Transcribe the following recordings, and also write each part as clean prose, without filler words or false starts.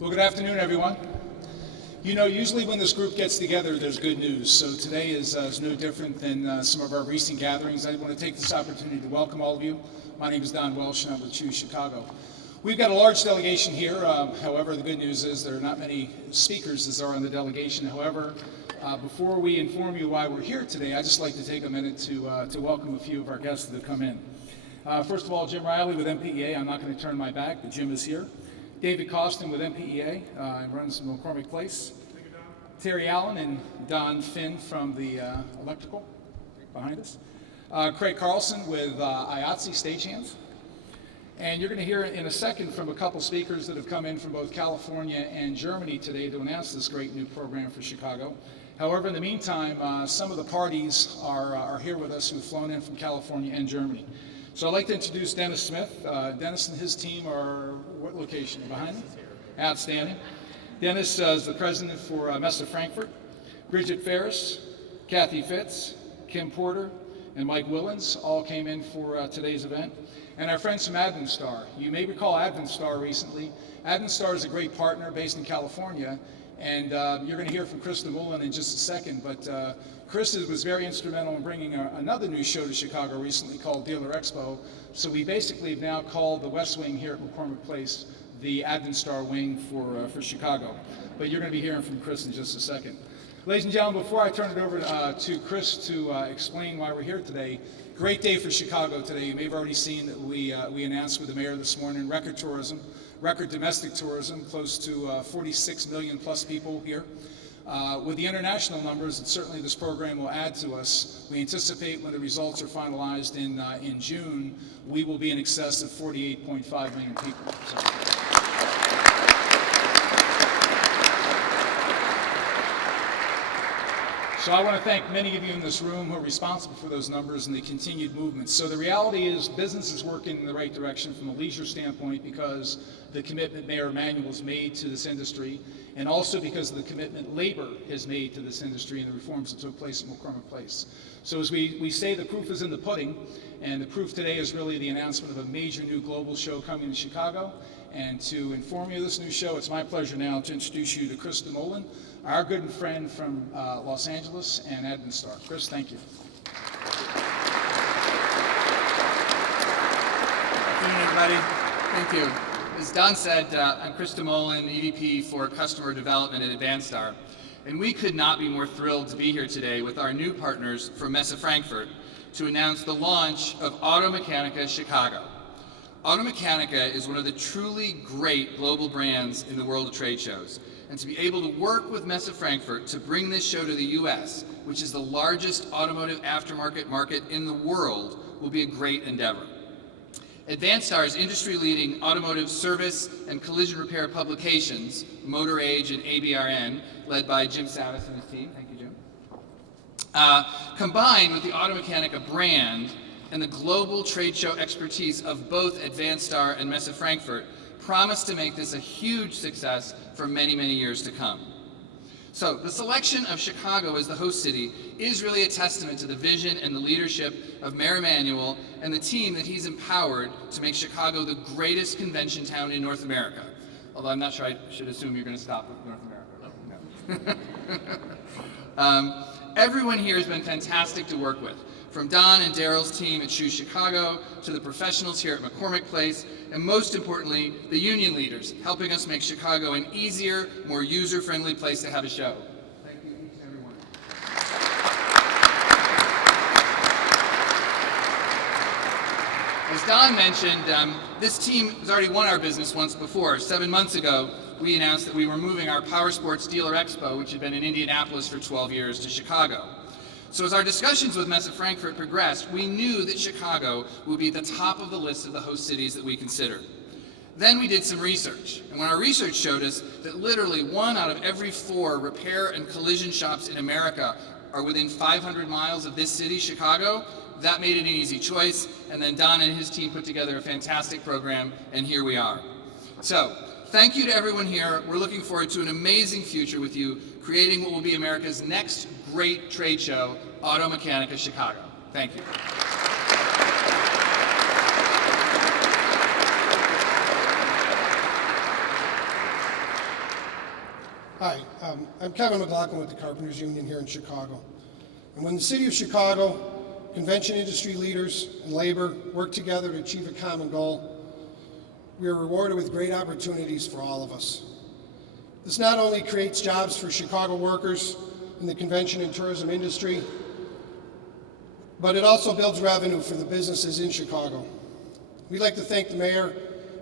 Well, good afternoon, everyone. You know, usually when this group gets together, there's good news. So today is no different than some of our recent gatherings. I want to take this opportunity to welcome all of you. My name is Don Welsh, and I'm with Choose Chicago. We've got a large delegation here. However, the good news is there are not many speakers as there are on the delegation. However, before we inform you why we're here today, I'd just like to take a minute to welcome a few of our guests that have come in. First of all, Jim Riley with MPEA. I'm not going to turn my back, but Jim is here. David Costin with MPEA and runs McCormick Place. Terry Allen and Don Finn from the electrical behind us. Craig Carlson with IATSE Stagehands. And you're going to hear in a second from a couple speakers that have come in from both California and Germany today to announce this great new program for Chicago. However, in the meantime, some of the parties are here with us who've flown in from California and Germany. So I'd like to introduce Dennis Smith. Dennis and his team are, what location? Behind me? Outstanding. Dennis is the president for Messe Frankfurt. Bridget Ferris, Kathy Fitz, Kim Porter, and Mike Willens all came in for today's event. And our friends from Advanstar. You may recall Advanstar recently. Advanstar is a great partner based in California, and you're going to hear from Chris DeMullen in just a second, but Chris was very instrumental in bringing another new show to Chicago recently called Dealer Expo. So we basically have now called the West Wing here at McCormick Place the Advanstar wing for Chicago. But you're going to be hearing from Chris in just a second. Ladies and gentlemen, before I turn it over to Chris to explain why we're here today, great day for Chicago today. You may have already seen that we announced with the mayor this morning record tourism, record domestic tourism, close to 46 million plus people here. With the international numbers that certainly this program will add to us, we anticipate when the results are finalized in June, we will be in excess of 48.5 million people. So I want to thank many of you in this room who are responsible for those numbers and the continued movement. So the reality is business is working in the right direction from a leisure standpoint because the commitment Mayor Emanuel has made to this industry, and also because of the commitment labor has made to this industry and the reforms that took place at McCormick Place. So as we say, the proof is in the pudding, and the proof today is really the announcement of a major new global show coming to Chicago. And to inform you of this new show, it's my pleasure now to introduce you to Chris DeMullen, our good friend from Los Angeles and Advanstar. Chris, thank you. Good afternoon, everybody. Thank you. As Don said, I'm Chris DeMullen, EVP for Customer Development at Advanstar, and we could not be more thrilled to be here today with our new partners from Messe Frankfurt to announce the launch of Automechanika Chicago. Automechanika is one of the truly great global brands in the world of trade shows, and to be able to work with Messe Frankfurt to bring this show to the US, which is the largest automotive aftermarket market in the world, will be a great endeavor. Advanstar's industry-leading automotive service and collision repair publications, Motor Age and ABRN, led by Jim Savis and his team, thank you, Jim, combined with the Automechanika brand and the global trade show expertise of both Advanstar and Messe Frankfurt, promise to make this a huge success for many, many years to come. So the selection of Chicago as the host city is really a testament to the vision and the leadership of Mayor Emanuel and the team that he's empowered to make Chicago the greatest convention town in North America. Although I'm not sure I should assume you're going to stop with North America. No. Everyone here has been fantastic to work with, from Don and Daryl's team at Choose Chicago to the professionals here at McCormick Place, and most importantly, the union leaders, helping us make Chicago an easier, more user-friendly place to have a show. Thank you, each and every one. As Don mentioned, this team has already won our business once before. 7 months ago, we announced that we were moving our Power Sports Dealer Expo, which had been in Indianapolis for 12 years, to Chicago. So as our discussions with Messe Frankfurt progressed, we knew that Chicago would be at the top of the list of the host cities that we considered. Then we did some research, and when our research showed us that literally 1 out of every 4 repair and collision shops in America are within 500 miles of this city, Chicago, that made it an easy choice, and then Don and his team put together a fantastic program, and here we are. So, thank you to everyone here. We're looking forward to an amazing future with you, creating what will be America's next great trade show, Automechanika Chicago. Thank you. Hi, I'm Kevin McLaughlin with the Carpenters Union here in Chicago. And when the City of Chicago, convention industry leaders, and labor work together to achieve a common goal, we are rewarded with great opportunities for all of us. This not only creates jobs for Chicago workers in the convention and tourism industry, but it also builds revenue for the businesses in Chicago. We'd like to thank the Mayor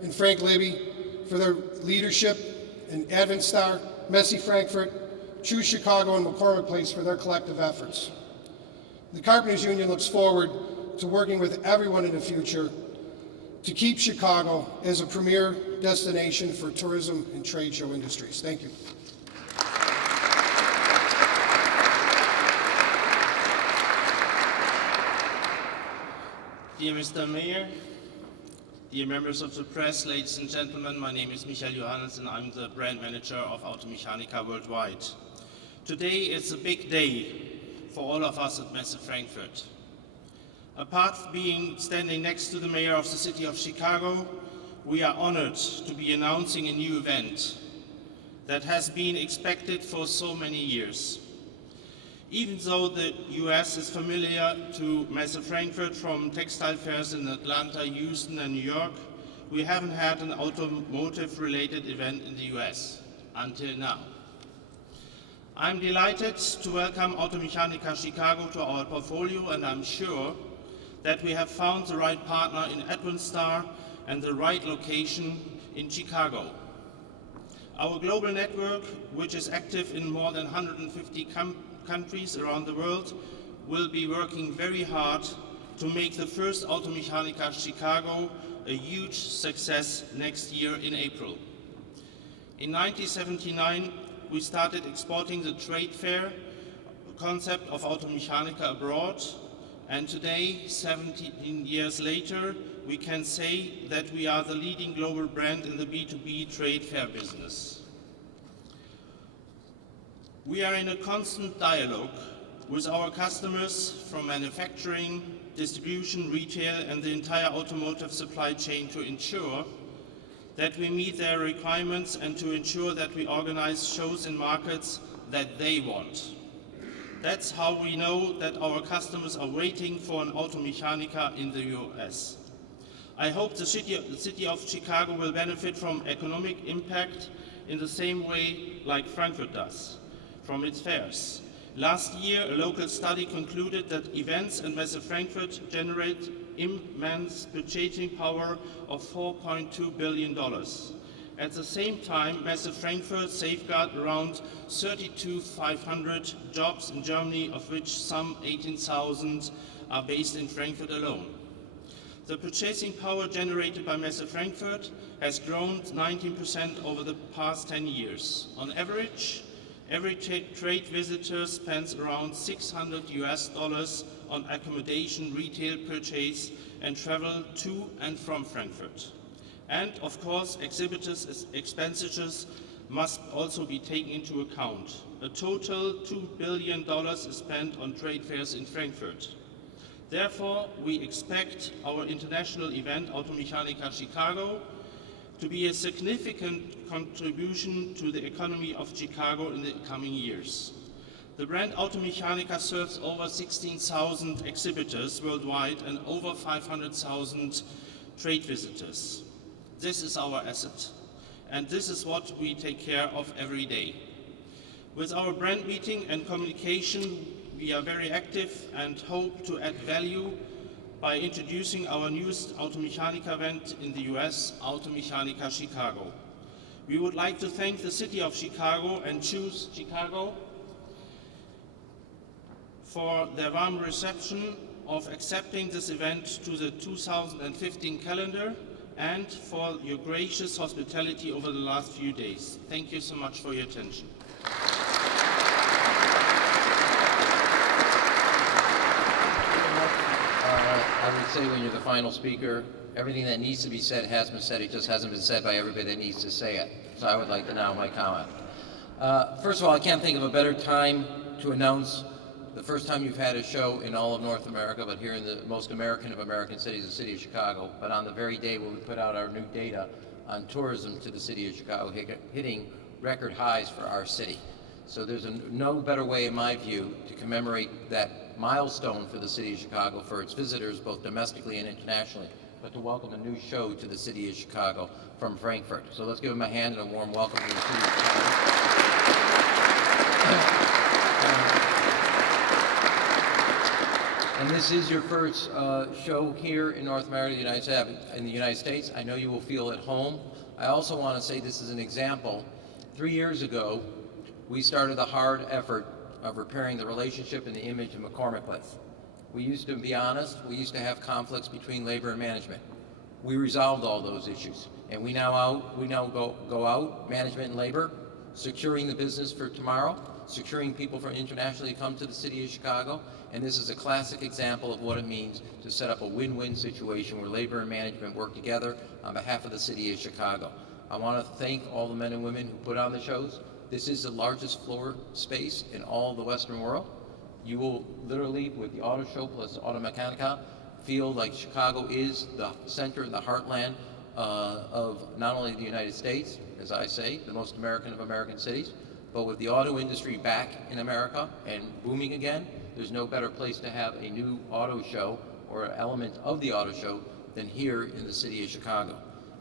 and Frank Libby for their leadership, and Advanstar, Messe Frankfurt, Choose Chicago, and McCormick Place for their collective efforts. The Carpenters Union looks forward to working with everyone in the future to keep Chicago as a premier destination for tourism and trade show industries. Thank you. Dear Mr. Mayor, dear members of the press, ladies and gentlemen, my name is Johansson. I'm the brand manager of Automechanika worldwide. Today is a big day for all of us at Messe Frankfurt. Apart from being standing next to the mayor of the city of Chicago, we are honored to be announcing a new event that has been expected for so many years. Even though the US is familiar to Messe Frankfurt from textile fairs in Atlanta, Houston, and New York, we haven't had an automotive-related event in the US until now. I'm delighted to welcome Automechanika Chicago to our portfolio, and I'm sure that we have found the right partner in Advanstar and the right location in Chicago. Our global network, which is active in more than 150 countries around the world, will be working very hard to make the first Automechanika Chicago a huge success next year in April. In 1979, we started exporting the trade fair concept of Automechanika abroad, and today, 17 years later, we can say that we are the leading global brand in the B2B trade fair business. We are in a constant dialogue with our customers from manufacturing, distribution, retail, and the entire automotive supply chain to ensure that we meet their requirements and to ensure that we organize shows in markets that they want. That's how we know that our customers are waiting for an Automechanika in the US. I hope the city of Chicago will benefit from economic impact in the same way like Frankfurt does from its fairs. Last year, a local study concluded that events in Messe Frankfurt generate immense purchasing power of $4.2 billion. At the same time, Messe Frankfurt safeguards around 32,500 jobs in Germany, of which some 18,000 are based in Frankfurt alone. The purchasing power generated by Messe Frankfurt has grown 19% over the past 10 years. On average, every trade visitor spends around $600 on accommodation, retail purchase, and travel to and from Frankfurt. And of course, exhibitors' expenditures must also be taken into account. A total $2 billion is spent on trade fairs in Frankfurt. Therefore, we expect our international event, Automechanika Chicago, to be a significant contribution to the economy of Chicago in the coming years. The brand Automechanika serves over 16,000 exhibitors worldwide and over 500,000 trade visitors. This is our asset, and this is what we take care of every day. With our brand meeting and communication, we are very active and hope to add value by introducing our newest Automechanika event in the US, Automechanika Chicago. We would like to thank the City of Chicago and Choose Chicago for their warm reception of accepting this event to the 2015 calendar and for your gracious hospitality over the last few days. Thank you so much for your attention. I would say when you're the final speaker, everything that needs to be said has been said. It just hasn't been said by everybody that needs to say it. So I would like to now my comment. First of all, I can't think of a better time to announce the first time you've had a show in all of North America, but here in the most American of American cities, the city of Chicago. But on the very day when we put out our new data on tourism to the city of Chicago, hitting record highs for our city. So there's no better way, in my view, to commemorate that milestone for the city of Chicago, for its visitors, both domestically and internationally, but to welcome a new show to the city of Chicago from Frankfurt. So let's give them a hand and a warm welcome to the city of Chicago. And this is your first show here in North America, in the United States. I know you will feel at home. I also want to say this is an example. 3 years ago, we started the hard effort of repairing the relationship and the image of McCormick Place. We used to be honest. We used to have conflicts between labor and management. We resolved all those issues, and we now go out, management and labor, securing the business for tomorrow, securing people from internationally to come to the city of Chicago, and this is a classic example of what it means to set up a win-win situation where labor and management work together on behalf of the city of Chicago. I want to thank all the men and women who put on the shows. This is the largest floor space in all the Western world. You will literally, with the auto show plus Automechanika, feel like Chicago is the center and the heartland of not only the United States, as I say, the most American of American cities, but with the auto industry back in America and booming again, there's no better place to have a new auto show or element of the auto show than here in the city of Chicago.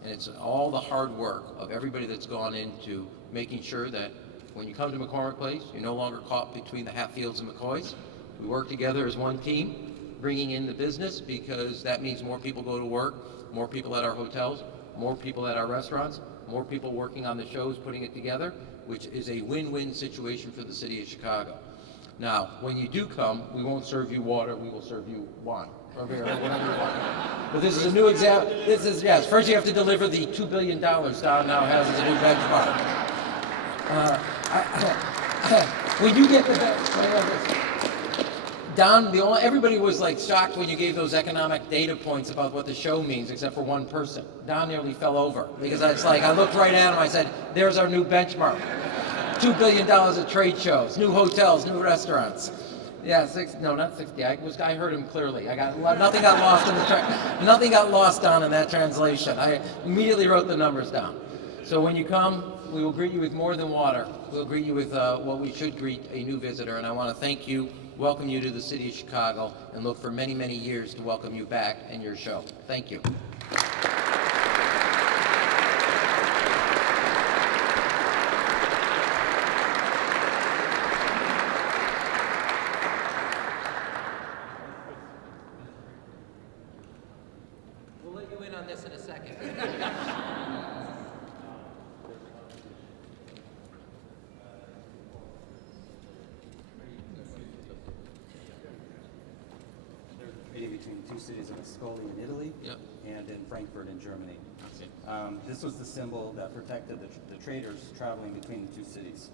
And it's all the hard work of everybody that's gone into making sure that when you come to McCormick Place, you're no longer caught between the Hatfields and McCoys. We work together as one team, bringing in the business, because that means more people go to work, more people at our hotels, more people at our restaurants, more people working on the shows, putting it together, which is a win-win situation for the city of Chicago. Now, when you do come, we won't serve you water, we will serve you wine. Or beer, or whatever you want. But this is a new example. This is, yes, first you have to deliver the $2 billion Don now has as a new benchmark. When you get the Don, everybody was like shocked when you gave those economic data points about what the show means, except for one person. Don nearly fell over because it's like, I looked right at him, I said, there's our new benchmark. $2 billion of trade shows, new hotels, new restaurants. Yeah, not 60. I heard him clearly. Nothing got lost nothing got lost, Don, in that translation. I immediately wrote the numbers down. So when you come, we will greet you with more than water. We'll greet you with what we should greet a new visitor. And I want to thank you, welcome you to the city of Chicago, and look for many, many years to welcome you back and your show. Thank you. We'll let you in on this in a second. Between two cities of Ascoli in Italy and in Frankfurt in Germany. Okay. This was the symbol that protected the traders traveling between the two cities.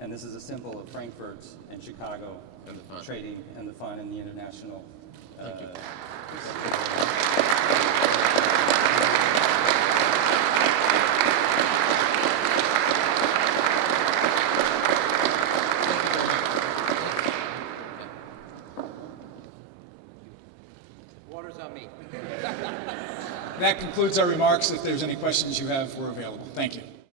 And this is a symbol of Frankfurt and Chicago and the trading and the fun and the international. Thank you. Water's on me. That concludes our remarks. If there's any questions you have, we're available. Thank you.